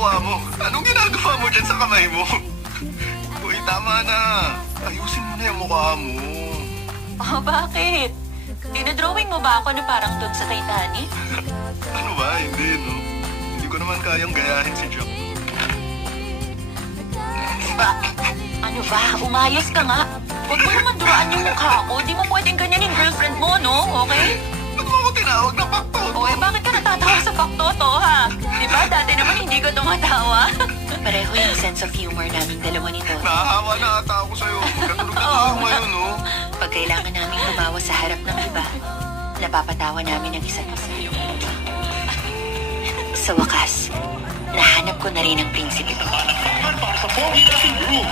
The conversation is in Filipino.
ginagawa mo? Anong ginagawa mo dyan sa kamay mo? Uy, tama na. Ayusin mo na yung mukha mo. Oh, bakit? Dinodrawing mo ba ako na parang doon sa Titanic? Ano ba? Hindi, no? Hindi ko naman kayang gayahin si Jack. Ano ba? Umayos ka nga. Huwag mo naman duraan yung mukha ko. Di mo pwedeng ganyanin girlfriend mo, no? Okay? Ba't mo ako tinawag na paktot? O, bakit ka natatawa sa paktoto, ha? Di ba? Dati naman hindi ka tumatawa. Pareho yung sense of humor naming dalawa nito. Nahahawa na ata ako sa'yo. Magkatulog na tayo ngayon, no? Pag kailangan namin tumawa sa harap ng iba, napapatawa namin ang isa't isa. Sa wakas, nahanap ko na rin ang prinsipe ko. Para sa pogi na si Room.